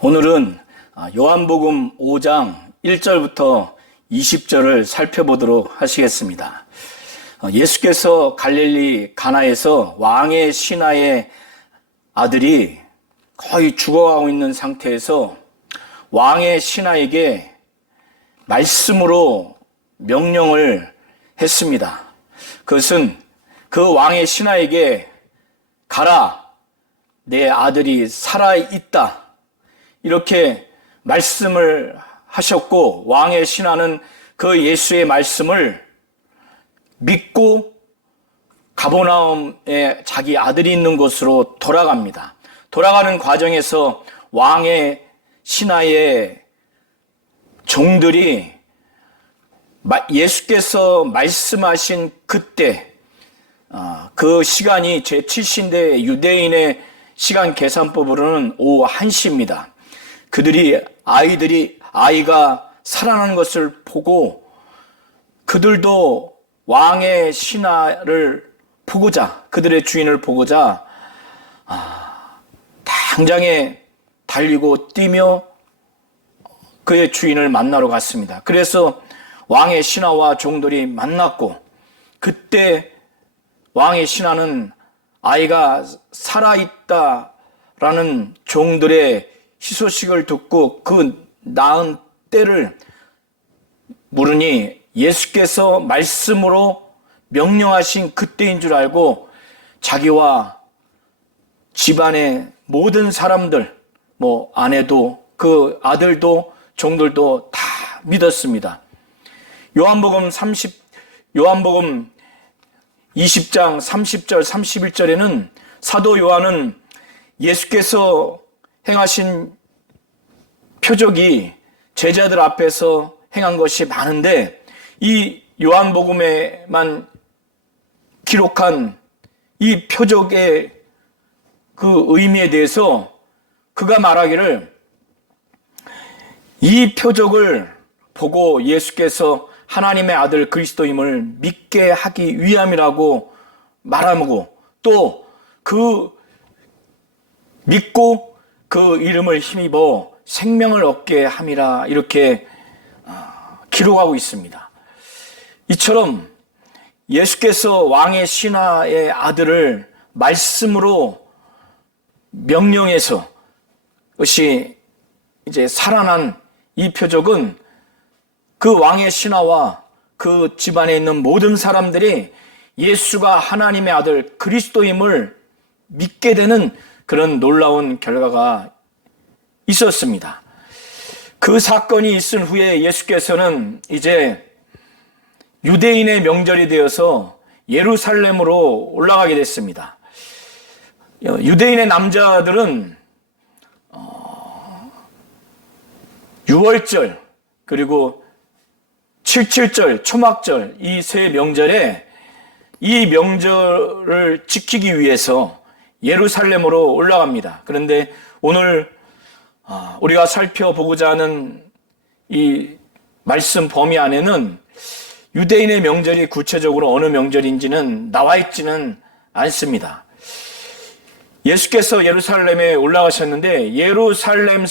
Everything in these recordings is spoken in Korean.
오늘은 요한복음 5장 1절부터 20절을 살펴보도록 하시겠습니다. 예수께서 갈릴리 가나에서 왕의 신하의 아들이 거의 죽어가고 있는 상태에서 왕의 신하에게 말씀으로 명령을 했습니다. 그것은 그 왕의 신하에게 가라, 내 아들이 살아있다, 이렇게 말씀을 하셨고, 왕의 신하는 그 예수의 말씀을 믿고 가버나움에 자기 아들이 있는 곳으로 돌아갑니다. 돌아가는 과정에서 왕의 신하의 종들이 예수께서 말씀하신 그때, 그 시간이 제7신대 유대인의 시간 계산법으로는 오후 1시입니다. 그들이 아이가 살아난 것을 보고 그들도 왕의 신하를 보고자, 그들의 주인을 보고자 당장에 달리고 뛰며 그의 주인을 만나러 갔습니다. 그래서 왕의 신하와 종들이 만났고, 그때 왕의 신하는 아이가 살아있다라는 종들의 희소식을 듣고 그 낳은 때를 물으니 예수께서 말씀으로 명령하신 그때인 줄 알고 자기와 집안의 모든 사람들, 아내도 그 아들도 종들도 다 믿었습니다. 요한복음 20장 30절 31절에는 사도 요한은 예수께서 행하신 표적이 제자들 앞에서 행한 것이 많은데, 이 요한복음에만 기록한 이 표적의 그 의미에 대해서 그가 말하기를, 이 표적을 보고 예수께서 하나님의 아들 그리스도임을 믿게 하기 위함이라고 말하고, 또 그 믿고 그 이름을 힘입어 생명을 얻게 함이라, 이렇게 기록하고 있습니다. 이처럼 예수께서 왕의 신하의 아들을 말씀으로 명령해서 그것이 이제 살아난 이 표적은 그 왕의 신하와 그 집안에 있는 모든 사람들이 예수가 하나님의 아들 그리스도임을 믿게 되는 그런 놀라운 결과가 있었습니다. 그 사건이 있은 후에 예수께서는 이제 유대인의 명절이 되어서 예루살렘으로 올라가게 됐습니다. 유대인의 남자들은 6월절 그리고 77절, 초막절, 이 세 명절에 이 명절을 지키기 위해서 예루살렘으로 올라갑니다. 그런데 오늘 우리가 살펴보고자 하는 이 말씀 범위 안에는 유대인의 명절이 구체적으로 어느 명절인지는 나와 있지는 않습니다. 예수께서 예루살렘에 올라가셨는데, 예루살렘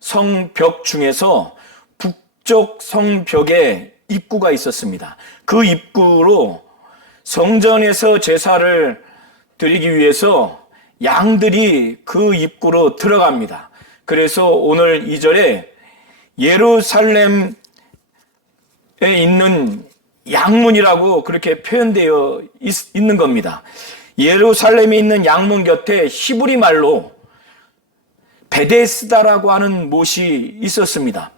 성벽 중에서 북쪽 성벽에 입구가 있었습니다. 그 입구로 성전에서 제사를 드리기 위해서 양들이 그 입구로 들어갑니다. 그래서 오늘 2절에 예루살렘에 있는 양문이라고 그렇게 표현되어 있는 겁니다. 예루살렘에 있는 양문 곁에 히브리 말로 베데스다라고 하는 못이 있었습니다.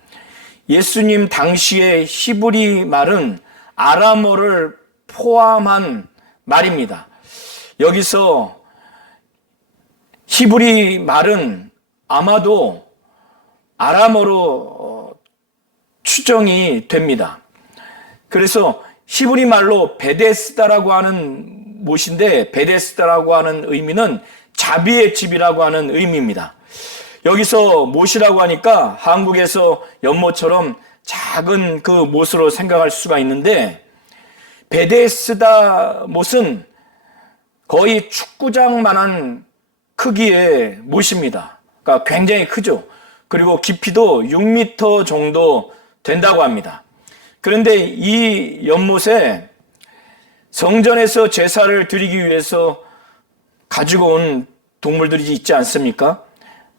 예수님 당시의 히브리 말은 아람어를 포함한 말입니다. 여기서 히브리 말은 아마도 아람어로 추정이 됩니다. 그래서 히브리 말로 베데스다라고 하는 못인데, 베데스다라고 하는 의미는 자비의 집이라고 하는 의미입니다. 여기서 못이라고 하니까 한국에서 연못처럼 작은 그 못으로 생각할 수가 있는데, 베데스다 못은 거의 축구장만한 크기의 못입니다. 그러니까 굉장히 크죠. 그리고 깊이도 6m 정도 된다고 합니다. 그런데 이 연못에 성전에서 제사를 드리기 위해서 가지고 온 동물들이 있지 않습니까?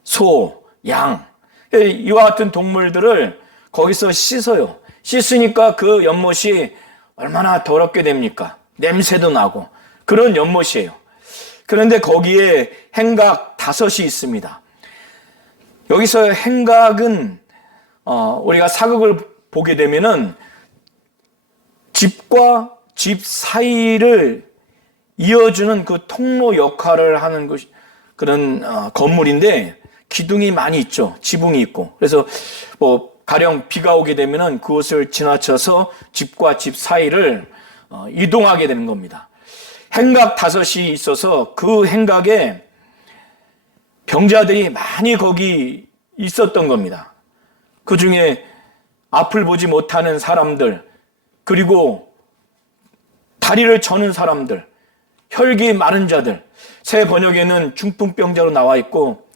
소, 양, 이와 같은 동물들을 거기서 씻어요. 씻으니까 그 연못이 얼마나 더럽게 됩니까? 냄새도 나고 그런 연못이에요. 그런데 거기에 행각 5이 있습니다. 여기서 행각은 우리가 사극을 보게 되면은 집과 집 사이를 이어주는 그 통로 역할을 하는 그런 건물인데 기둥이 많이 있죠. 지붕이 있고. 그래서 가령 비가 오게 되면은 그곳을 지나쳐서 집과 집 사이를 이동하게 되는 겁니다. 행각 5이 있어서 그 행각에 병자들이 많이 거기 있었던 겁니다. 그 중에 앞을 보지 못하는 사람들, 그리고 다리를 저는 사람들, 혈기 마른 자들, 새 번역에는 중풍병자로 나와 있고,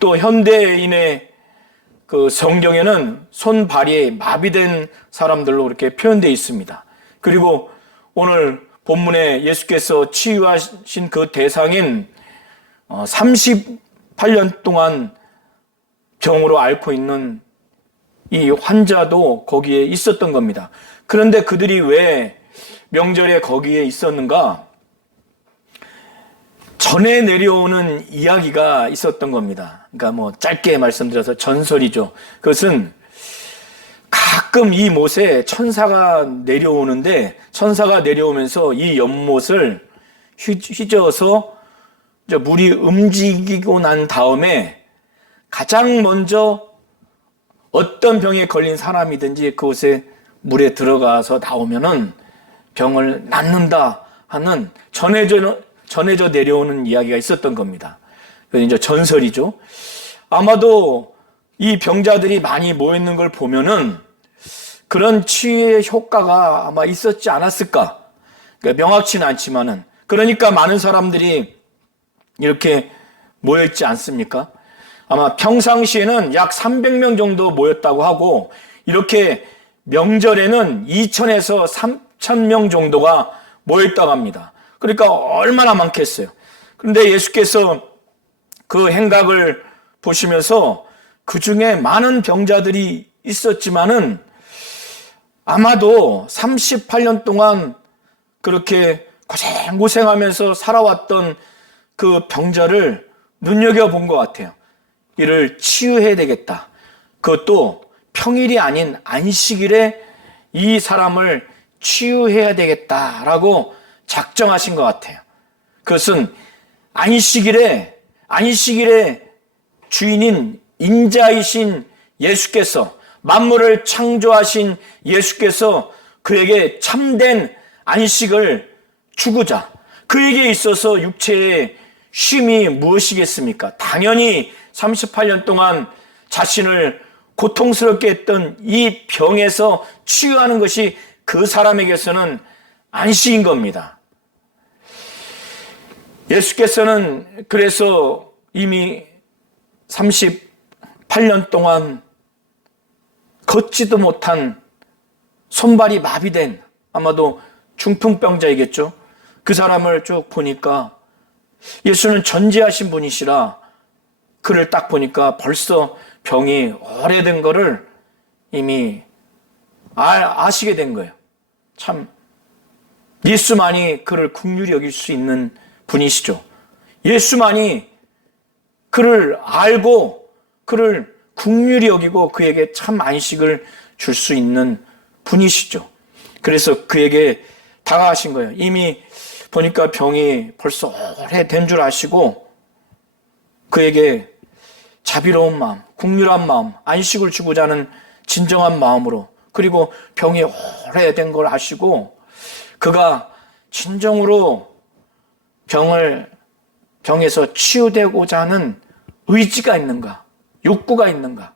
또 현대인의 그 성경에는 손발이 마비된 사람들로 이렇게 표현되어 있습니다. 그리고 오늘 본문에 예수께서 치유하신 그 대상인 38년 동안 병으로 앓고 있는 이 환자도 거기에 있었던 겁니다. 그런데 그들이 왜 명절에 거기에 있었는가? 전에 내려오는 이야기가 있었던 겁니다. 그러니까 짧게 말씀드려서 전설이죠. 그것은 가끔 이 못에 천사가 내려오는데 천사가 내려오면서 이 연못을 휘저어서 물이 움직이고 난 다음에 가장 먼저 어떤 병에 걸린 사람이든지 그곳에 물에 들어가서 나오면은 병을 낫는다 하는 전해져 내려오는 이야기가 있었던 겁니다. 그래서 이제 전설이죠. 아마도 이 병자들이 많이 모였는 걸 보면은 그런 치유의 효과가 아마 있었지 않았을까. 그러니까 명확치는 않지만은. 그러니까 많은 사람들이 이렇게 모여있지 않습니까? 아마 평상시에는 약 300명 정도 모였다고 하고, 이렇게 명절에는 2,000에서 3,000명 정도가 모였다고 합니다. 그러니까 얼마나 많겠어요. 그런데 예수께서 그 행각을 보시면서 그 중에 많은 병자들이 있었지만은 아마도 38년 동안 그렇게 고생하면서 살아왔던 그 병자를 눈여겨본 것 같아요. 이를 치유해야 되겠다. 그것도 평일이 아닌 안식일에 이 사람을 치유해야 되겠다라고 작정하신 것 같아요. 그것은 안식일에 주인인 인자이신 예수께서, 만물을 창조하신 예수께서 그에게 참된 안식을 주고자, 그에게 있어서 육체의 쉼이 무엇이겠습니까? 당연히 38년 동안 자신을 고통스럽게 했던 이 병에서 치유하는 것이 그 사람에게서는 안식인 겁니다. 예수께서는 그래서 이미 38년 동안 걷지도 못한 손발이 마비된, 아마도 중풍병자이겠죠. 그 사람을 쭉 보니까 예수는 전지하신 분이시라 그를 딱 보니까 벌써 병이 오래된 거를 이미 아시게 된 거예요. 참 예수만이 그를 긍휼히 여길 수 있는 분이시죠. 예수만이 그를 알고 그를 긍휼히 여기고 그에게 참 안식을 줄 수 있는 분이시죠. 그래서 그에게 다가가신 거예요. 이미 보니까 병이 벌써 오래된 줄 아시고 그에게 자비로운 마음, 긍휼한 마음, 안식을 주고자 하는 진정한 마음으로, 그리고 병이 오래된 걸 아시고 그가 진정으로 병에서 치유되고자 하는 의지가 있는가, 욕구가 있는가.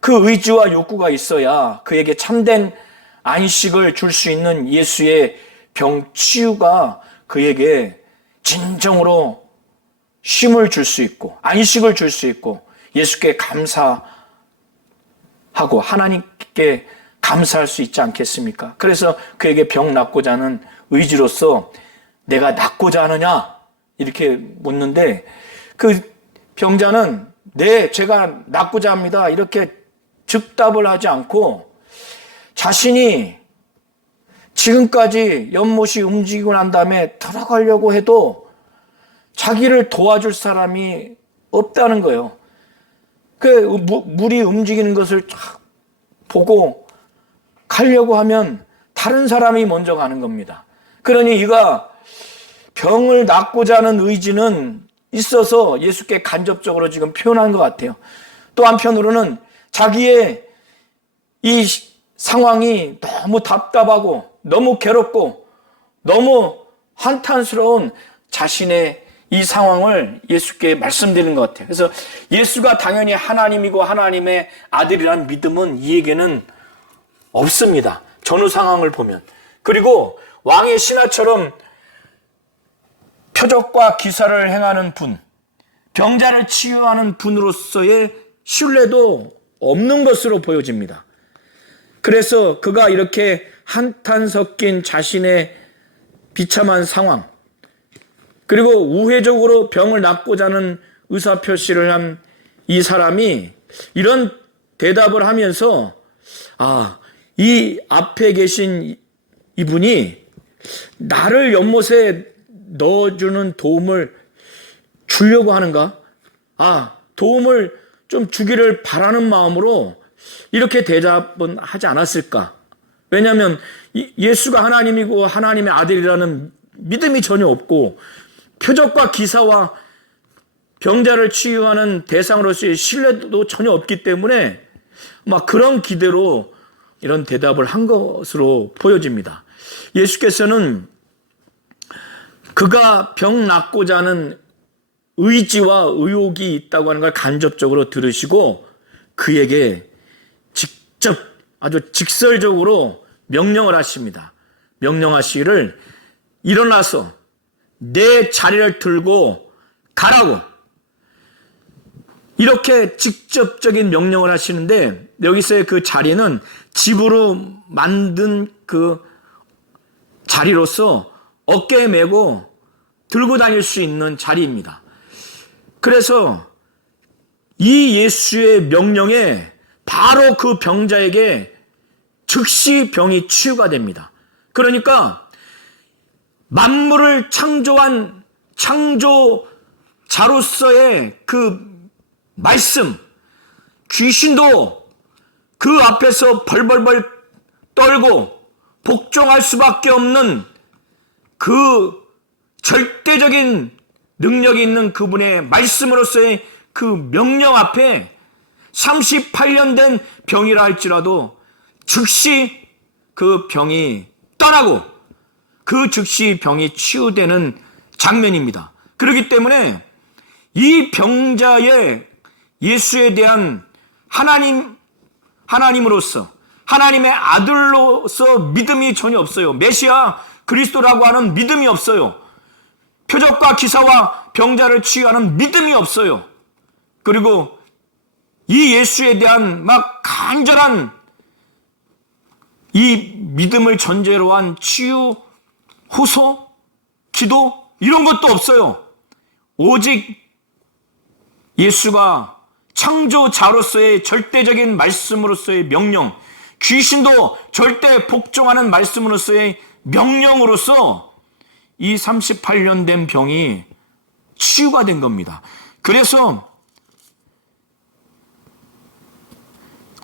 그 의지와 욕구가 있어야 그에게 참된 안식을 줄 수 있는 예수의 병 치유가 그에게 진정으로 쉼을 줄 수 있고 안식을 줄 수 있고 예수께 감사하고 하나님께 감사할 수 있지 않겠습니까? 그래서 그에게 병 낫고자 하는 의지로서 내가 낫고자 하느냐 이렇게 묻는데 그 병자는 네, 제가 낫고자 합니다 이렇게 즉답을 하지 않고 자신이 지금까지 연못이 움직이고 난 다음에 들어가려고 해도 자기를 도와줄 사람이 없다는 거예요. 그 물이 움직이는 것을 보고 가려고 하면 다른 사람이 먼저 가는 겁니다. 그러니 이가 병을 낫고자 하는 의지는 있어서 예수께 간접적으로 지금 표현한 것 같아요. 또 한편으로는 자기의 이 상황이 너무 답답하고 너무 괴롭고 너무 한탄스러운 자신의 이 상황을 예수께 말씀드리는 것 같아요. 그래서 예수가 당연히 하나님이고 하나님의 아들이라는 믿음은 이에게는 없습니다. 전후 상황을 보면. 그리고 왕의 신하처럼 표적과 기사를 행하는 분, 병자를 치유하는 분으로서의 신뢰도 없는 것으로 보여집니다. 그래서 그가 이렇게 한탄 섞인 자신의 비참한 상황, 그리고 우회적으로 병을 낫고자 하는 의사표시를 한 이 사람이 이런 대답을 하면서 이 앞에 계신 이분이 나를 연못에 넣어주는 도움을 주려고 하는가? 도움을 좀 주기를 바라는 마음으로 이렇게 대답은 하지 않았을까? 왜냐하면 예수가 하나님이고 하나님의 아들이라는 믿음이 전혀 없고 표적과 기사와 병자를 치유하는 대상으로서의 신뢰도 전혀 없기 때문에 그런 기대로 이런 대답을 한 것으로 보여집니다. 예수께서는 그가 병 낫고자 하는 의지와 의욕이 있다고 하는 걸 간접적으로 들으시고 그에게 직접 아주 직설적으로 명령을 하십니다. 명령하시기를 일어나서 내 자리를 들고 가라고 이렇게 직접적인 명령을 하시는데 여기서의 그 자리는 집으로 만든 그 자리로서 어깨에 메고 들고 다닐 수 있는 자리입니다. 그래서 이 예수의 명령에 바로 그 병자에게 즉시 병이 치유가 됩니다. 그러니까 만물을 창조한 창조자로서의 그 말씀, 귀신도 그 앞에서 벌벌벌 떨고 복종할 수밖에 없는 그 절대적인 능력이 있는 그분의 말씀으로서의 그 명령 앞에 38년 된 병이라 할지라도 즉시 그 병이 떠나고 그 즉시 병이 치유되는 장면입니다. 그렇기 때문에 이 병자의 예수에 대한 하나님으로서 하나님의 아들로서 믿음이 전혀 없어요. 메시아 그리스도라고 하는 믿음이 없어요. 표적과 기사와 병자를 치유하는 믿음이 없어요. 그리고 이 예수에 대한 간절한 이 믿음을 전제로 한 치유, 호소, 기도 이런 것도 없어요. 오직 예수가 창조자로서의 절대적인 말씀으로서의 명령, 귀신도 절대 복종하는 말씀으로서의 명령으로서 이 38년 된 병이 치유가 된 겁니다. 그래서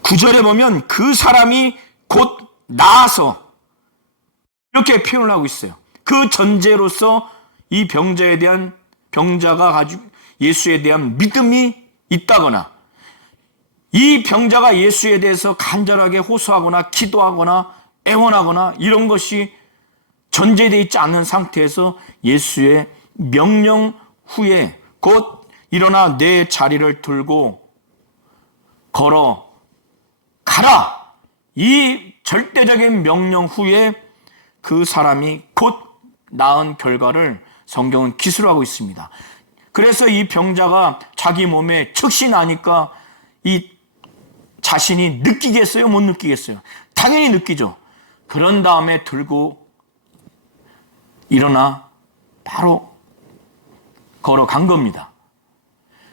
9절에 보면 그 사람이 곧 나아서 이렇게 표현을 하고 있어요. 그 전제로서 이 병자가 가지고 예수에 대한 믿음이 있다거나 이 병자가 예수에 대해서 간절하게 호소하거나 기도하거나 애원하거나 이런 것이 전제되어 있지 않은 상태에서 예수의 명령 후에 곧 일어나 내 자리를 들고 걸어 가라. 이 절대적인 명령 후에 그 사람이 곧 나은 결과를 성경은 기술하고 있습니다. 그래서 이 병자가 자기 몸에 즉시 나니까 이 자신이 느끼겠어요? 못 느끼겠어요? 당연히 느끼죠. 그런 다음에 들고 일어나 바로 걸어간 겁니다.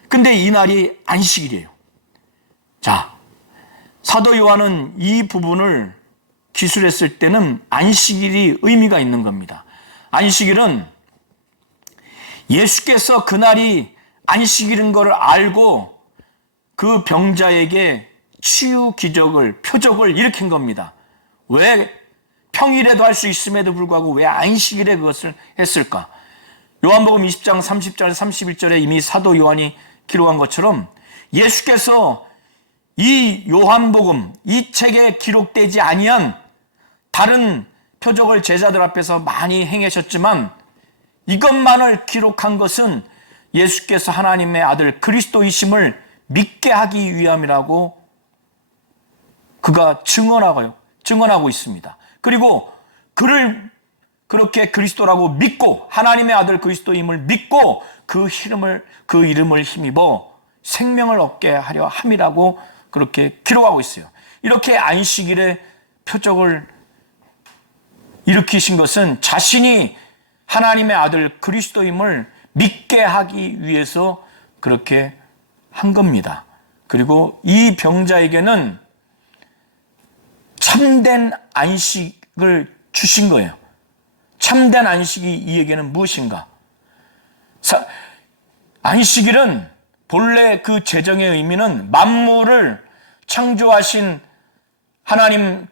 근데 이날이 안식일이에요. 자, 사도 요한은 이 부분을 기술했을 때는 안식일이 의미가 있는 겁니다. 안식일은 예수께서 그날이 안식일인 걸 알고 그 병자에게 치유 기적을, 표적을 일으킨 겁니다. 왜 평일에도 할 수 있음에도 불구하고 왜 안식일에 그것을 했을까? 요한복음 20장 30절 31절에 이미 사도 요한이 기록한 것처럼 예수께서 이 요한복음, 이 책에 기록되지 아니한 다른 표적을 제자들 앞에서 많이 행하셨지만 이것만을 기록한 것은 예수께서 하나님의 아들 그리스도이심을 믿게 하기 위함이라고 그가 증언하고 있습니다. 그리고 그를 그렇게 그리스도라고 믿고 하나님의 아들 그리스도임을 믿고 그 이름을 힘입어 생명을 얻게 하려 함이라고 그렇게 기록하고 있어요. 이렇게 안식일의 표적을 일으키신 것은 자신이 하나님의 아들 그리스도임을 믿게 하기 위해서 그렇게 한 겁니다. 그리고 이 병자에게는 참된 안식을 주신 거예요. 참된 안식이 이에게는 무엇인가? 안식일은 본래 그 제정의 의미는 만물을 창조하신 하나님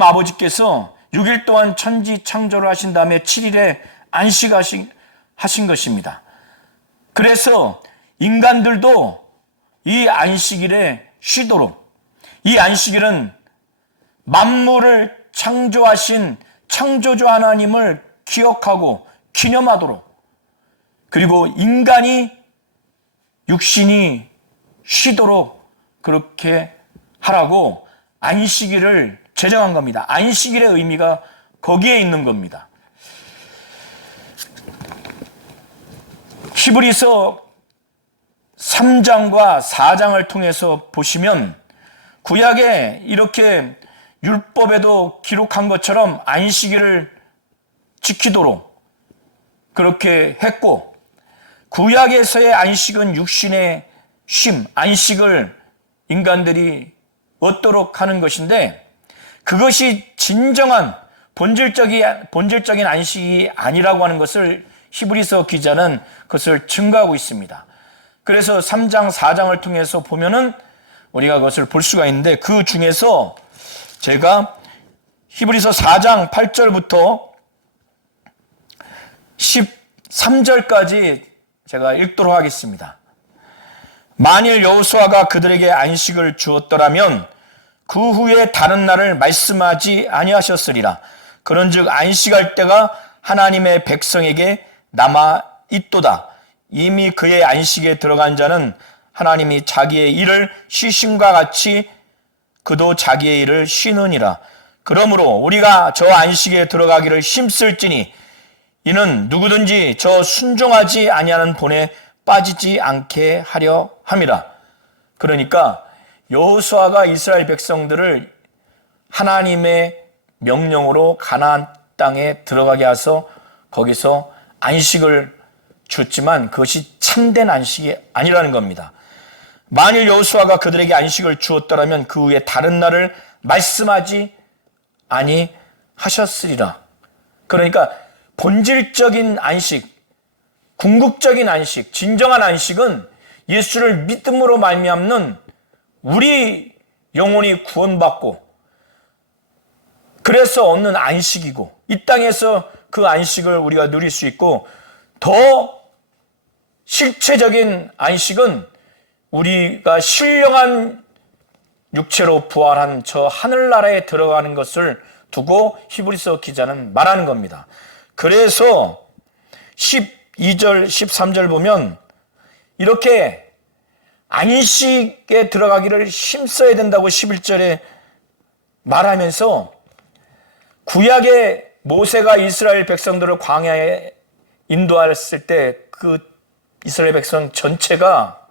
아버지께서 6일 동안 천지 창조를 하신 다음에 7일에 안식하신 것입니다. 그래서 인간들도 이 안식일에 쉬도록, 이 안식일은 만물을 창조하신 창조주 하나님을 기억하고 기념하도록, 그리고 인간이 육신이 쉬도록 그렇게 하라고 안식일을 제정한 겁니다. 안식일의 의미가 거기에 있는 겁니다. 히브리서 3장과 4장을 통해서 보시면 구약에 이렇게 율법에도 기록한 것처럼 안식일을 지키도록 그렇게 했고, 구약에서의 안식은 육신의 쉼, 안식을 인간들이 얻도록 하는 것인데 그것이 진정한 본질적인 안식이 아니라고 하는 것을 히브리서 기자는 그것을 증거하고 있습니다. 그래서 3장, 4장을 통해서 보면은 우리가 그것을 볼 수가 있는데 그 중에서 제가 히브리서 4장 8절부터 13절까지 제가 읽도록 하겠습니다. 만일 여호수아가 그들에게 안식을 주었더라면 그 후에 다른 날을 말씀하지 아니하셨으리라. 그런즉 안식할 때가 하나님의 백성에게 남아 있도다. 이미 그의 안식에 들어간 자는 하나님이 자기의 일을 쉬심과 같이 그도 자기의 일을 쉬느니라. 그러므로 우리가 저 안식에 들어가기를 힘쓸지니 이는 누구든지 저 순종하지 아니하는 본에 빠지지 않게 하려 함이라. 그러니까 여호수아가 이스라엘 백성들을 하나님의 명령으로 가나안 땅에 들어가게 해서 거기서 안식을 줬지만 그것이 참된 안식이 아니라는 겁니다. 만일 여호수아가 그들에게 안식을 주었더라면 그 후에 다른 날을 말씀하지 아니하셨으리라. 그러니까 본질적인 안식, 궁극적인 안식, 진정한 안식은 예수를 믿음으로 말미암는 우리 영혼이 구원받고 그래서 얻는 안식이고, 이 땅에서 그 안식을 우리가 누릴 수 있고, 더 실체적인 안식은 우리가 신령한 육체로 부활한 저 하늘나라에 들어가는 것을 두고 히브리서 기자는 말하는 겁니다. 그래서 12절, 13절 보면 이렇게 안식에 들어가기를 힘써야 된다고 11절에 말하면서 구약의 모세가 이스라엘 백성들을 광야에 인도했을 때 그 이스라엘 백성 전체가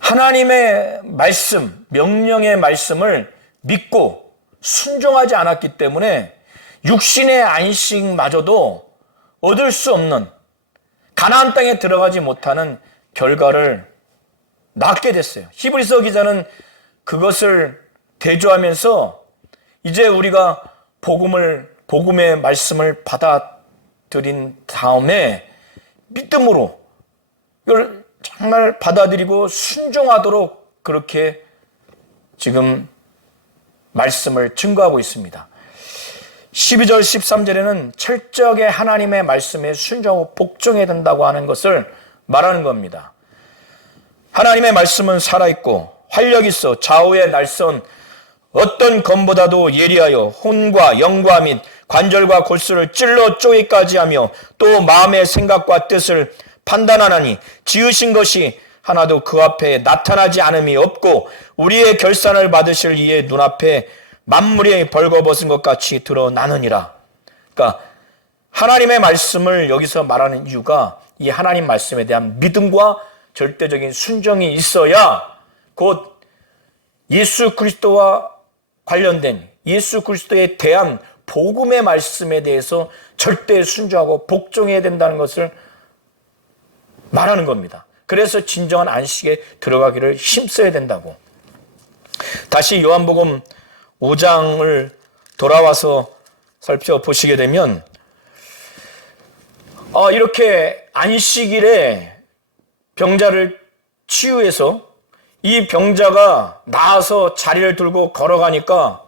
하나님의 말씀, 명령의 말씀을 믿고 순종하지 않았기 때문에 육신의 안식마저도 얻을 수 없는 가나안 땅에 들어가지 못하는 결과를 낳게 됐어요. 히브리서 기자는 그것을 대조하면서 이제 우리가 복음의 말씀을 받아들인 다음에 믿음으로 이걸 정말 받아들이고 순종하도록 그렇게 지금 말씀을 증거하고 있습니다. 12절 13절에는 철저하게 하나님의 말씀에 순종하고 복종해야 된다고 하는 것을 말하는 겁니다. 하나님의 말씀은 살아있고 활력 있어 좌우의 날선 어떤 검보다도 예리하여 혼과 영과 및 관절과 골수를 찔러 쪼개기까지 하며 또 마음의 생각과 뜻을 판단하나니 지으신 것이 하나도 그 앞에 나타나지 않음이 없고 우리의 결산을 받으실 이의 눈앞에 만물이 벌거벗은 것 같이 드러나느니라. 그러니까 하나님의 말씀을 여기서 말하는 이유가 이 하나님 말씀에 대한 믿음과 절대적인 순종이 있어야 곧 예수 그리스도와 관련된 예수 그리스도에 대한 복음의 말씀에 대해서 절대 순종하고 복종해야 된다는 것을 말하는 겁니다. 그래서 진정한 안식에 들어가기를 힘써야 된다고. 다시 요한복음 5장을 돌아와서 살펴보시게 되면 이렇게 안식일에 병자를 치유해서 이 병자가 나아서 자리를 들고 걸어가니까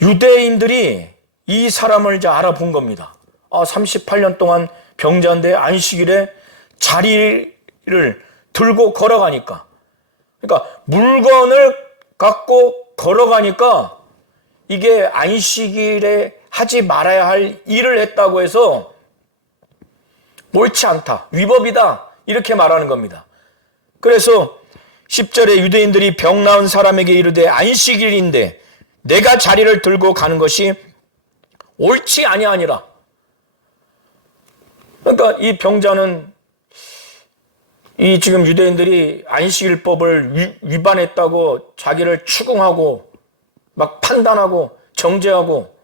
유대인들이 이 사람을 이제 알아본 겁니다. 38년 동안 병자인데 안식일에 자리를 들고 걸어가니까, 그러니까 물건을 갖고 걸어가니까 이게 안식일에 하지 말아야 할 일을 했다고 해서 옳지 않다, 위법이다, 이렇게 말하는 겁니다. 그래서 10절에 유대인들이 병 나은 사람에게 이르되 안식일인데 내가 자리를 들고 가는 것이 옳지 아니하니라. 그러니까 이 병자는 이 지금 유대인들이 안식일법을 위반했다고 자기를 추궁하고 막 판단하고 정죄하고,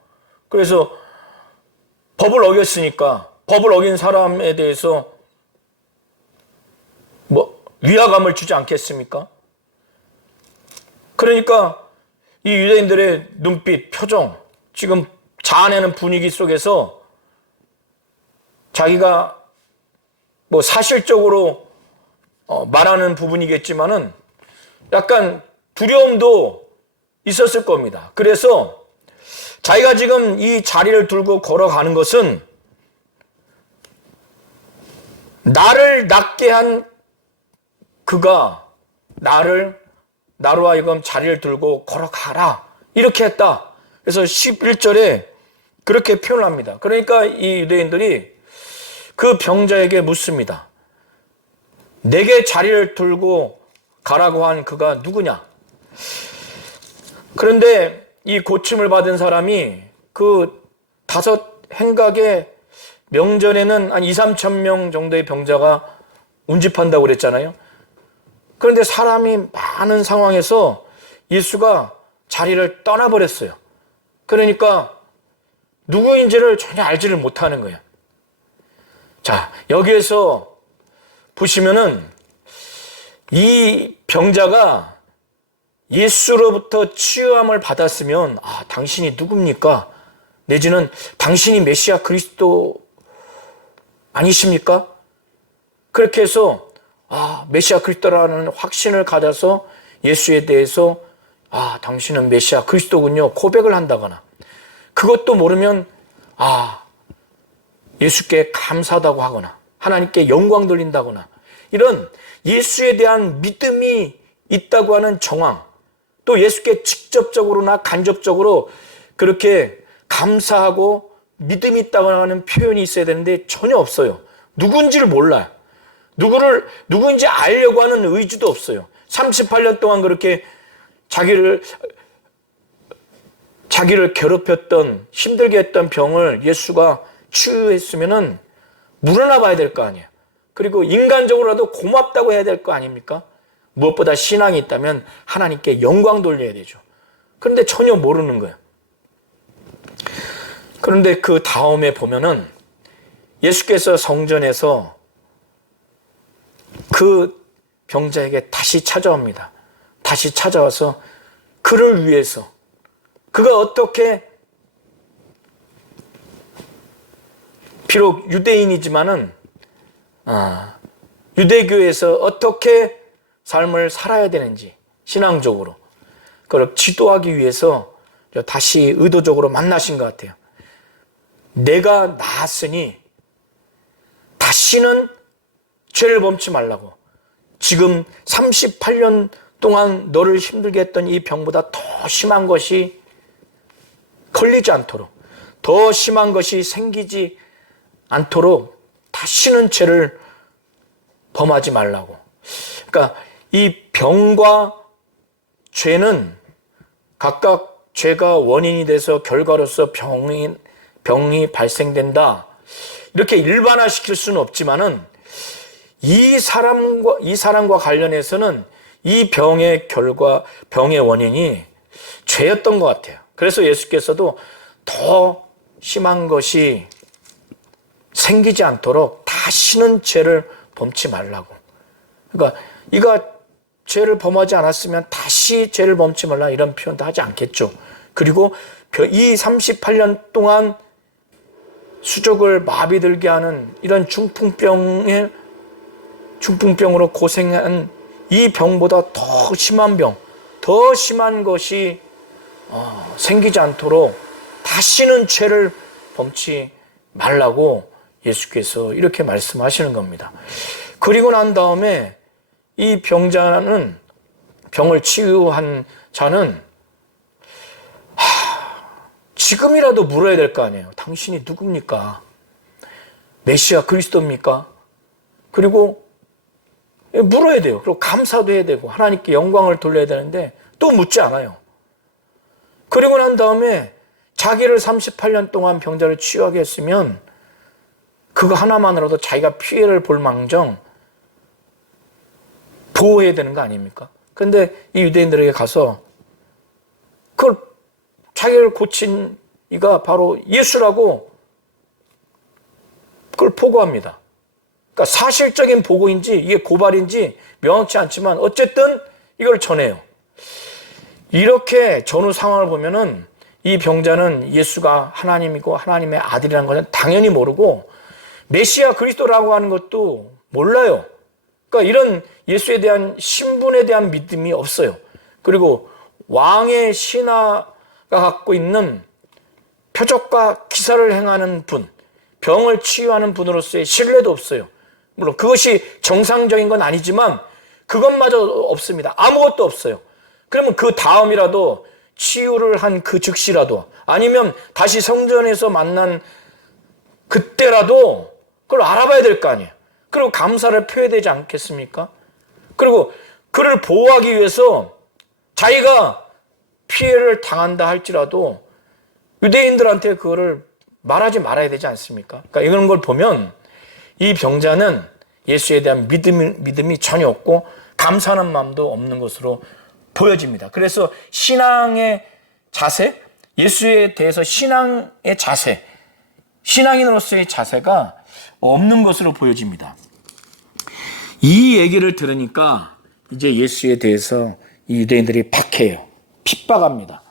그래서 법을 어겼으니까 법을 어긴 사람에 대해서 위화감을 주지 않겠습니까? 그러니까 이 유대인들의 눈빛, 표정, 지금 자아내는 분위기 속에서 자기가 사실적으로 말하는 부분이겠지만은 약간 두려움도 있었을 겁니다. 그래서 자기가 지금 이 자리를 들고 걸어가는 것은 나를 낫게 한 그가 나로 하여금 자리를 들고 걸어가라, 이렇게 했다. 그래서 11절에 그렇게 표현합니다. 그러니까 이 유대인들이 그 병자에게 묻습니다. 내게 자리를 들고 가라고 한 그가 누구냐? 그런데 이 고침을 받은 사람이 그 5 행각의 명절에는 한 2-3천 명 정도의 병자가 운집한다고 그랬잖아요. 그런데 사람이 많은 상황에서 예수가 자리를 떠나버렸어요. 그러니까 누구인지를 전혀 알지를 못하는 거예요. 자, 여기에서 보시면은 이 병자가 예수로부터 치유함을 받았으면 당신이 누굽니까? 내지는 당신이 메시아 그리스도 아니십니까? 그렇게 해서 메시아 그리스도라는 확신을 가져서 예수에 대해서 당신은 메시아 그리스도군요, 고백을 한다거나, 그것도 모르면 예수께 감사하다고 하거나 하나님께 영광 돌린다거나, 이런 예수에 대한 믿음이 있다고 하는 정황, 또 예수께 직접적으로나 간접적으로 그렇게 감사하고 믿음이 있다고 하는 표현이 있어야 되는데 전혀 없어요. 누군지를 몰라요. 누구인지 알려고 하는 의지도 없어요. 38년 동안 그렇게 자기를 괴롭혔던, 힘들게 했던 병을 예수가 치유했으면은 물어나 봐야 될 거 아니에요. 그리고 인간적으로라도 고맙다고 해야 될 거 아닙니까? 무엇보다 신앙이 있다면 하나님께 영광 돌려야 되죠. 그런데 전혀 모르는 거예요. 그런데 그 다음에 보면은 예수께서 성전에서 그 병자에게 다시 찾아옵니다. 다시 찾아와서 그를 위해서, 그가 어떻게 비록 유대인이지만은 유대교에서 어떻게 삶을 살아야 되는지 신앙적으로 그걸 지도하기 위해서 다시 의도적으로 만나신 것 같아요. 내가 나았으니 다시는 죄를 범치 말라고. 지금 38년 동안 너를 힘들게 했던 이 병보다 더 심한 것이 걸리지 않도록, 더 심한 것이 생기지 않도록 다시는 죄를 범하지 말라고. 그러니까 이 병과 죄는 각각 죄가 원인이 돼서 결과로서 병이 발생된다, 이렇게 일반화시킬 수는 없지만은 이 사람과 관련해서는 이 병의 결과, 병의 원인이 죄였던 것 같아요. 그래서 예수께서도 더 심한 것이 생기지 않도록 다시는 죄를 범치 말라고. 그러니까 이가 죄를 범하지 않았으면 다시 죄를 범치 말라, 이런 표현도 하지 않겠죠. 그리고 이 38년 동안 수족을 마비들게 하는 이런 중풍병으로 고생한 이 병보다 더 심한 병, 더 심한 것이 생기지 않도록 다시는 죄를 범치 말라고 예수께서 이렇게 말씀하시는 겁니다. 그리고 난 다음에 이 병자는, 병을 치유한 자는 지금이라도 물어야 될 거 아니에요. 당신이 누굽니까? 메시아 그리스도입니까? 그리고 물어야 돼요. 그리고 감사도 해야 되고 하나님께 영광을 돌려야 되는데 또 묻지 않아요. 그리고 난 다음에 자기를 38년 동안 병자를 치유하게 했으면 그거 하나만으로도 자기가 피해를 볼 망정 보호해야 되는 거 아닙니까? 그런데 이 유대인들에게 가서 그걸 자기를 고친 이가 바로 예수라고 그걸 보고합니다. 그러니까 사실적인 보고인지 이게 고발인지 명확치 않지만 어쨌든 이걸 전해요. 이렇게 전후 상황을 보면은 이 병자는 예수가 하나님이고 하나님의 아들이라는 것은 당연히 모르고 메시아 그리스도라고 하는 것도 몰라요. 그러니까 이런 예수에 대한 신분에 대한 믿음이 없어요. 그리고 왕의 신하가 갖고 있는 표적과 기사를 행하는 분, 병을 치유하는 분으로서의 신뢰도 없어요. 물론 그것이 정상적인 건 아니지만 그것마저 없습니다. 아무것도 없어요. 그러면 그 다음이라도 치유를 한 그 즉시라도 아니면 다시 성전에서 만난 그때라도 그걸 알아봐야 될 거 아니에요. 그리고 감사를 표해야 되지 않겠습니까? 그리고 그를 보호하기 위해서 자기가 피해를 당한다 할지라도 유대인들한테 그거를 말하지 말아야 되지 않습니까? 그러니까 이런 걸 보면 이 병자는 예수에 대한 믿음이 전혀 없고 감사하는 마음도 없는 것으로 보여집니다. 그래서 신앙의 자세, 예수에 대해서 신앙의 자세, 신앙인으로서의 자세가 없는 것으로 보여집니다. 이 얘기를 들으니까 이제 예수에 대해서 이 유대인들이 박해요. 핍박합니다.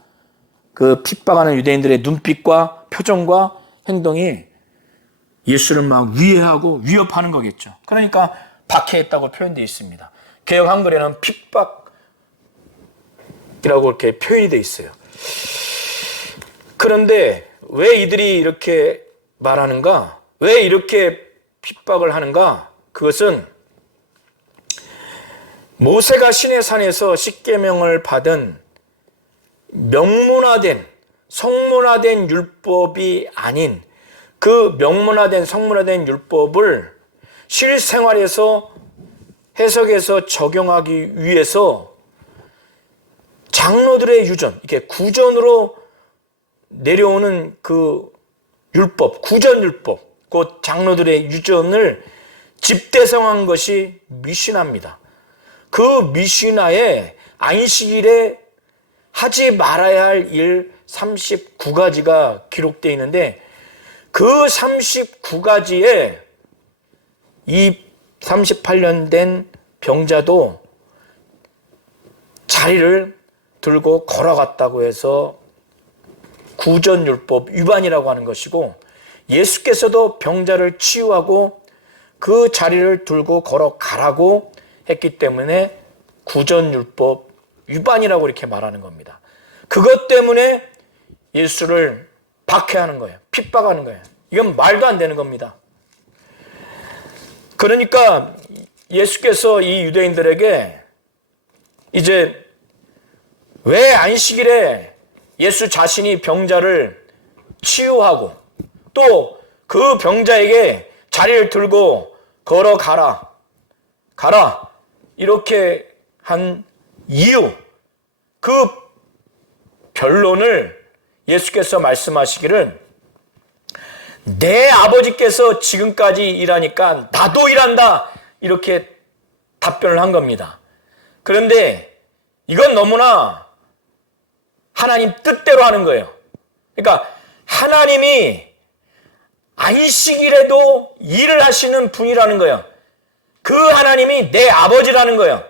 그 핍박하는 유대인들의 눈빛과 표정과 행동이 예수를 막 위해하고 위협하는 거겠죠. 그러니까 박해했다고 표현되어 있습니다. 개역 한글에는 핍박이라고 이렇게 표현이 되어 있어요. 그런데 왜 이들이 이렇게 말하는가? 왜 이렇게 핍박을 하는가? 그것은 모세가 시내산에서 십계명을 받은 명문화된, 성문화된 율법이 아닌 그 명문화된, 성문화된 율법을 실생활에서 해석해서 적용하기 위해서 장로들의 유전, 이렇게 구전으로 내려오는 그 율법, 구전율법, 곧 장로들의 유전을 집대성한 것이 미시나입니다. 그 미시나에 안식일에 하지 말아야 할 일 39가지가 기록되어 있는데 그 39가지에 이 38년 된 병자도 자리를 들고 걸어갔다고 해서 구전율법 위반이라고 하는 것이고, 예수께서도 병자를 치유하고 그 자리를 들고 걸어가라고 했기 때문에 구전율법 위반이라고 이렇게 말하는 겁니다. 그것 때문에 예수를 박해하는 거예요. 핍박하는 거예요. 이건 말도 안 되는 겁니다. 그러니까 예수께서 이 유대인들에게 이제 왜 안식일에 예수 자신이 병자를 치유하고 또 그 병자에게 자리를 들고 걸어가라, 가라 이렇게 한 이유, 그 변론을 예수께서 말씀하시기를 내 아버지께서 지금까지 일하니까 나도 일한다 이렇게 답변을 한 겁니다. 그런데 이건 너무나 하나님 뜻대로 하는 거예요. 그러니까 하나님이 안식일에도 일을 하시는 분이라는 거예요. 그 하나님이 내 아버지라는 거예요.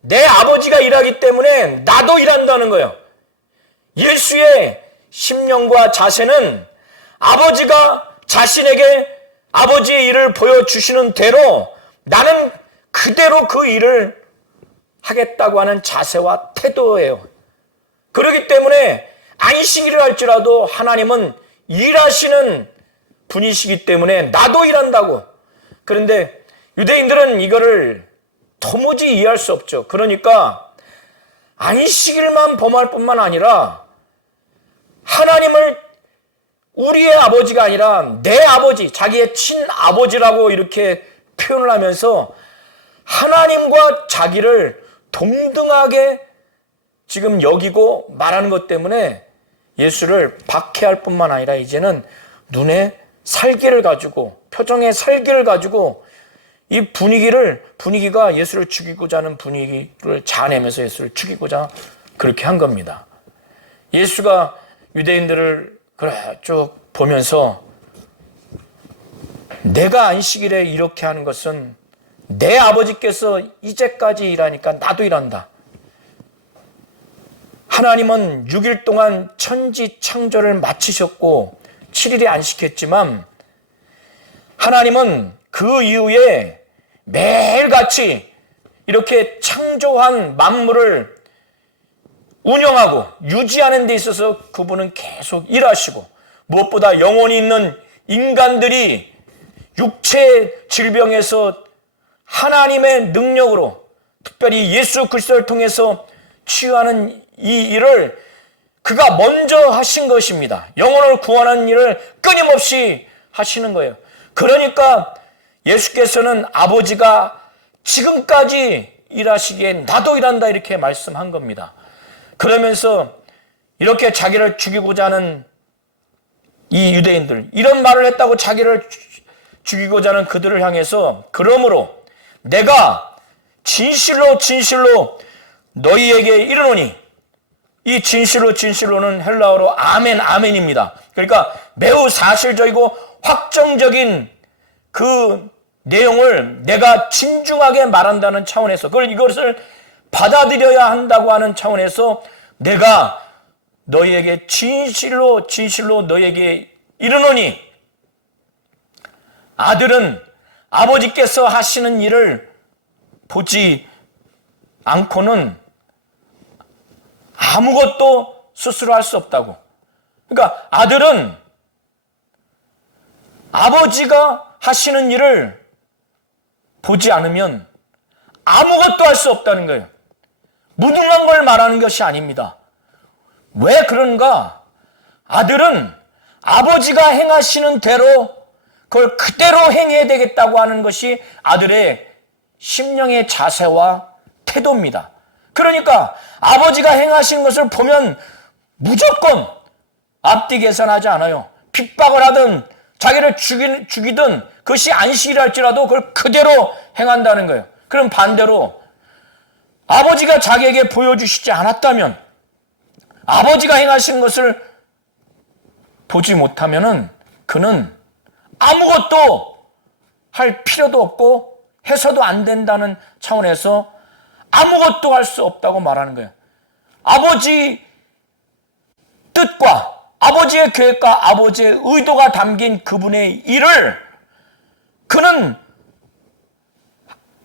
내 아버지가 일하기 때문에 나도 일한다는 거예요. 예수의 심령과 자세는 아버지가 자신에게 아버지의 일을 보여주시는 대로 나는 그대로 그 일을 하겠다고 하는 자세와 태도예요. 그렇기 때문에 안식일을 할지라도 하나님은 일하시는 분이시기 때문에 나도 일한다고. 그런데 유대인들은 이거를 도무지 이해할 수 없죠. 그러니까 안식일만 범할 뿐만 아니라 하나님을 우리의 아버지가 아니라 내 아버지, 자기의 친아버지라고 이렇게 표현을 하면서 하나님과 자기를 동등하게 지금 여기고 말하는 것 때문에 예수를 박해할 뿐만 아니라 이제는 눈에 살기를 가지고, 표정에 살기를 가지고 이 분위기가 예수를 죽이고자 하는 분위기를 자아내면서 예수를 죽이고자 그렇게 한 겁니다. 예수가 유대인들을 그래 쭉 보면서 내가 안식일에 이렇게 하는 것은 내 아버지께서 이제까지 일하니까 나도 일한다. 하나님은 6일 동안 천지 창조를 마치셨고 7일에 안식했지만 하나님은 그 이후에 매일같이 이렇게 창조한 만물을 운영하고 유지하는 데 있어서 그분은 계속 일하시고, 무엇보다 영혼이 있는 인간들이 육체 질병에서 하나님의 능력으로 특별히 예수 그리스도를 통해서 치유하는 이 일을 그가 먼저 하신 것입니다. 영혼을 구원하는 일을 끊임없이 하시는 거예요. 그러니까 예수께서는 아버지가 지금까지 일하시기에 나도 일한다 이렇게 말씀한 겁니다. 그러면서 이렇게 자기를 죽이고자 하는 이 유대인들, 이런 말을 했다고 자기를 죽이고자 하는 그들을 향해서 그러므로 내가 진실로 진실로 너희에게 이르노니, 이 진실로는 헬라어로 아멘 아멘입니다. 그러니까 매우 사실적이고 확정적인 그 내용을 내가 진중하게 말한다는 차원에서, 그걸 이것을 받아들여야 한다고 하는 차원에서 내가 너희에게 진실로 너희에게 이르노니, 아들은 아버지께서 하시는 일을 보지 않고는 아무것도 스스로 할 수 없다고. 그러니까 아들은 아버지가 하시는 일을 보지 않으면 아무것도 할 수 없다는 거예요. 무능한 걸 말하는 것이 아닙니다. 왜 그런가? 아들은 아버지가 행하시는 대로 그걸 그대로 행해야 되겠다고 하는 것이 아들의 심령의 자세와 태도입니다. 그러니까 아버지가 행하시는 것을 보면 무조건 앞뒤 계산하지 않아요. 핍박을 하든 자기를 죽이든 그것이 안식이라 할지라도 그걸 그대로 행한다는 거예요. 그럼 반대로 아버지가 자기에게 보여주시지 않았다면, 아버지가 행하신 것을 보지 못하면은 그는 아무것도 할 필요도 없고 해서도 안 된다는 차원에서 아무것도 할 수 없다고 말하는 거예요. 아버지 뜻과 아버지의 계획과 아버지의 의도가 담긴 그분의 일을 그는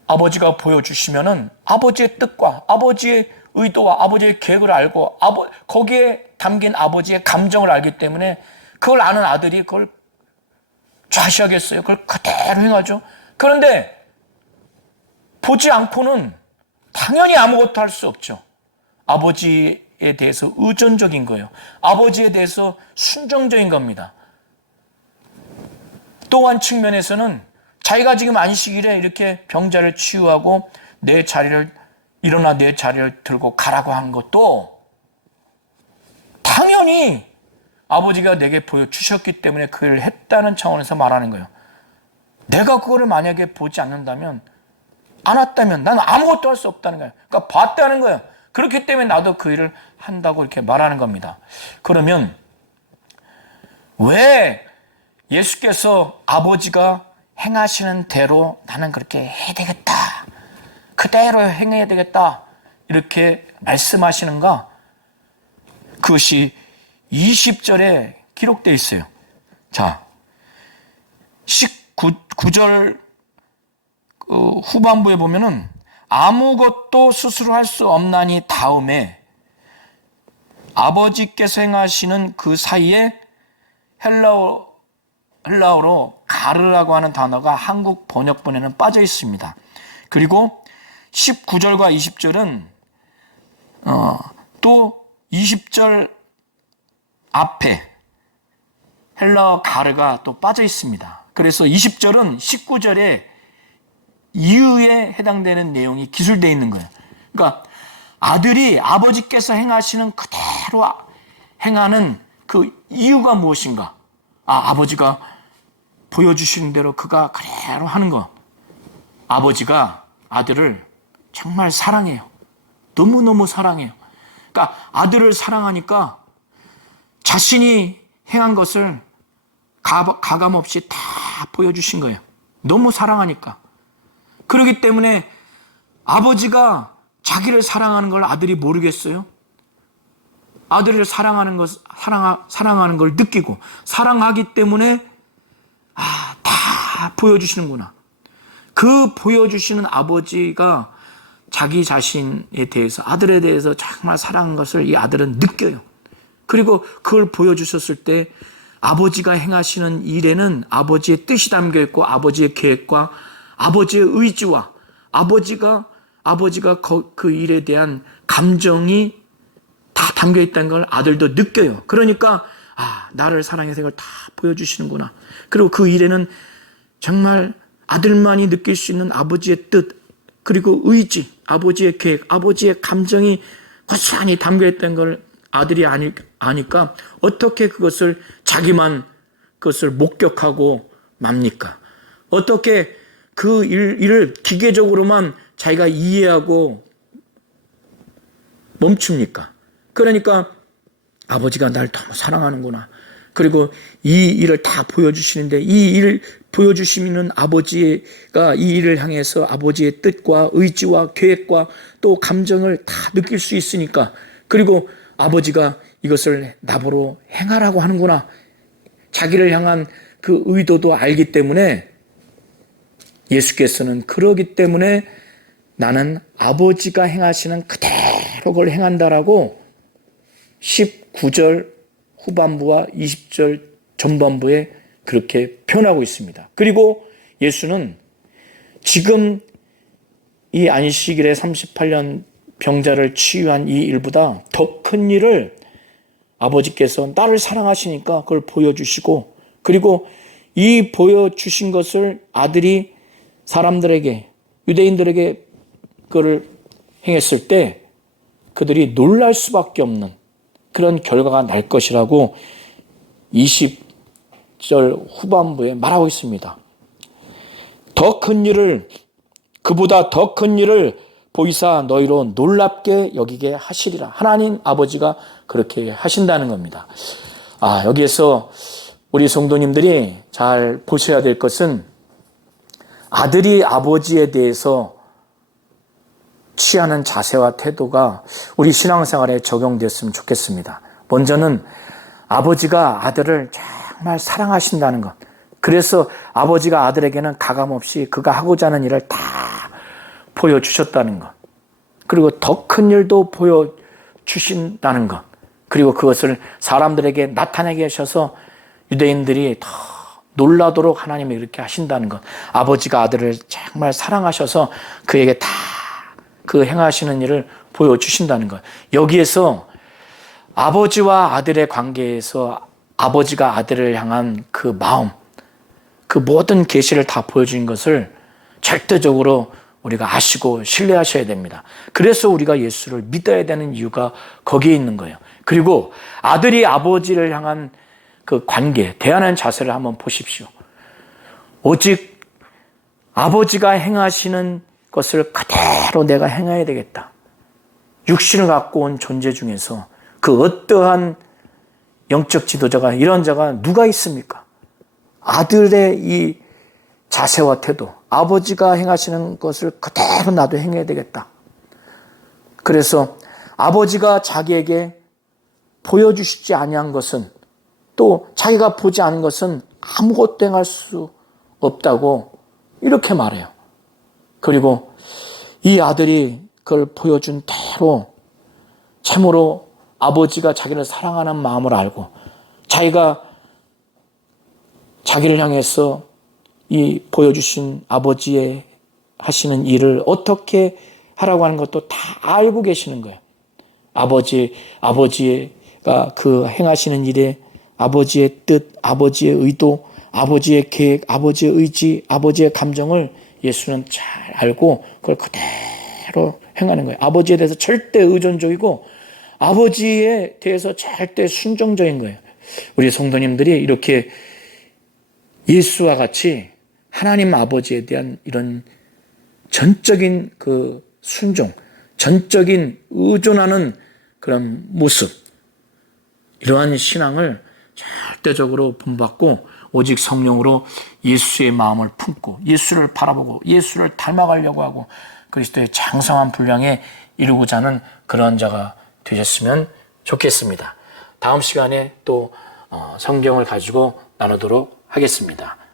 아버지가 보여주시면은 아버지의 뜻과 아버지의 의도와 아버지의 계획을 알고 거기에 담긴 아버지의 감정을 알기 때문에 그걸 아는 아들이 그걸 좌시하겠어요? 그걸 그대로 행하죠. 그런데 보지 않고는 당연히 아무것도 할 수 없죠. 아버지에 대해서 의존적인 거예요. 아버지에 대해서 순종적인 겁니다. 또 한 측면에서는 자기가 지금 안식일에 이렇게 병자를 치유하고 일어나 내 자리를 들고 가라고 한 것도 당연히 아버지가 내게 보여주셨기 때문에 그 일을 했다는 차원에서 말하는 거예요. 내가 그거를 만약에 보지 않는다면, 안 왔다면 나는 아무것도 할 수 없다는 거예요. 그러니까 봤다는 거예요. 그렇기 때문에 나도 그 일을 한다고 이렇게 말하는 겁니다. 그러면 왜 예수께서 아버지가 행하시는 대로 나는 그렇게 해야 되겠다, 그대로 행해야 되겠다 이렇게 말씀하시는가? 그것이 20절에 기록되어 있어요. 자, 19절 후반부에 보면은 아무것도 스스로 할 수 없나니 다음에 아버지께서 행하시는 그 사이에 헬라어로 가르라고 하는 단어가 한국 번역본에는 빠져 있습니다. 그리고 19절과 20절은 또 20절 앞에 헬라어 가르가 또 빠져 있습니다. 그래서 20절은 19절에 이유에 해당되는 내용이 기술되어 있는 거예요. 그러니까 아들이 아버지께서 행하시는 그대로 행하는 그 이유가 무엇인가? 아버지가 보여주시는 대로 그가 그대로 하는 거. 아버지가 아들을 정말 사랑해요. 너무너무 사랑해요. 그러니까 아들을 사랑하니까 자신이 행한 것을 가감 없이 다 보여주신 거예요. 너무 사랑하니까. 그렇기 때문에 아버지가 자기를 사랑하는 걸 아들이 모르겠어요? 아들을 사랑하는 걸 느끼고 사랑하기 때문에 다 보여주시는구나. 그 보여주시는 아버지가 자기 자신에 대해서, 아들에 대해서 정말 사랑한 것을 이 아들은 느껴요. 그리고 그걸 보여주셨을 때 아버지가 행하시는 일에는 아버지의 뜻이 담겨 있고 아버지의 계획과 아버지의 의지와 아버지가 그 일에 대한 감정이 다 담겨 있다는 걸 아들도 느껴요. 그러니까 나를 사랑해서 이걸 다 보여주시는구나. 그리고 그 일에는 정말 아들만이 느낄 수 있는 아버지의 뜻, 그리고 의지, 아버지의 계획, 아버지의 감정이 고스란히 담겨 있다는 걸 아들이 아니까 어떻게 그것을 자기만 그것을 목격하고 맙니까? 어떻게 그 일을 기계적으로만 자기가 이해하고 멈춥니까? 그러니까 아버지가 날 너무 사랑하는구나. 그리고 이 일을 다 보여주시는데 이 일을 보여주시는 아버지가 이 일을 향해서 아버지의 뜻과 의지와 계획과 또 감정을 다 느낄 수 있으니까, 그리고 아버지가 이것을 나보러 행하라고 하는구나. 자기를 향한 그 의도도 알기 때문에 예수께서는 그러기 때문에 나는 아버지가 행하시는 그대로 그걸 행한다라고 19절 후반부와 20절 전반부에 그렇게 표현하고 있습니다. 그리고 예수는 지금 이 안식일에 38년 병자를 치유한 이 일보다 더 큰 일을 아버지께서 나를 사랑하시니까 그걸 보여주시고, 그리고 이 보여주신 것을 아들이 사람들에게, 유대인들에게 그걸 행했을 때 그들이 놀랄 수밖에 없는 그런 결과가 날 것이라고 6절 후반부에 말하고 있습니다. 더 큰 일을, 그보다 더 큰 일을 보이사 너희로 놀랍게 여기게 하시리라. 하나님 아버지가 그렇게 하신다는 겁니다. 여기에서 우리 성도님들이 잘 보셔야 될 것은 아들이 아버지에 대해서 취하는 자세와 태도가 우리 신앙생활에 적용됐으면 좋겠습니다. 먼저는 아버지가 아들을 정말 사랑하신다는 것. 그래서 아버지가 아들에게는 가감없이 그가 하고자 하는 일을 다 보여주셨다는 것. 그리고 더 큰 일도 보여주신다는 것. 그리고 그것을 사람들에게 나타내게 하셔서 유대인들이 더 놀라도록 하나님이 이렇게 하신다는 것. 아버지가 아들을 정말 사랑하셔서 그에게 다 그 행하시는 일을 보여주신다는 것. 여기에서 아버지와 아들의 관계에서 아버지가 아들을 향한 그 마음, 그 모든 계시를 다 보여준 것을 절대적으로 우리가 아시고 신뢰하셔야 됩니다. 그래서 우리가 예수를 믿어야 되는 이유가 거기에 있는 거예요. 그리고 아들이 아버지를 향한 그 관계, 대하는 자세를 한번 보십시오. 오직 아버지가 행하시는 것을 그대로 내가 행해야 되겠다. 육신을 갖고 온 존재 중에서 그 어떠한 영적 지도자가, 이런 자가 누가 있습니까? 아들의 이 자세와 태도, 아버지가 행하시는 것을 그대로 나도 행해야 되겠다. 그래서 아버지가 자기에게 보여주시지 아니한 것은, 또 자기가 보지 않은 것은 아무것도 행할 수 없다고 이렇게 말해요. 그리고 이 아들이 그걸 보여준 대로 참으로 아버지가 자기를 사랑하는 마음을 알고 자기가 자기를 향해서 이 보여주신 아버지의 하시는 일을 어떻게 하라고 하는 것도 다 알고 계시는 거예요. 아버지가 그 행하시는 일에 아버지의 뜻, 아버지의 의도, 아버지의 계획, 아버지의 의지, 아버지의 감정을 예수는 잘 알고 그걸 그대로 행하는 거예요. 아버지에 대해서 절대 의존적이고 아버지에 대해서 절대 순종적인 거예요. 우리 성도님들이 이렇게 예수와 같이 하나님 아버지에 대한 이런 전적인 그 순종, 전적인 의존하는 그런 모습, 이러한 신앙을 절대적으로 본받고 오직 성령으로 예수의 마음을 품고 예수를 바라보고 예수를 닮아가려고 하고 그리스도의 장성한 분량에 이루고자 하는 그러한 자가 되셨으면 좋겠습니다. 다음 시간에 또 성경을 가지고 나누도록 하겠습니다.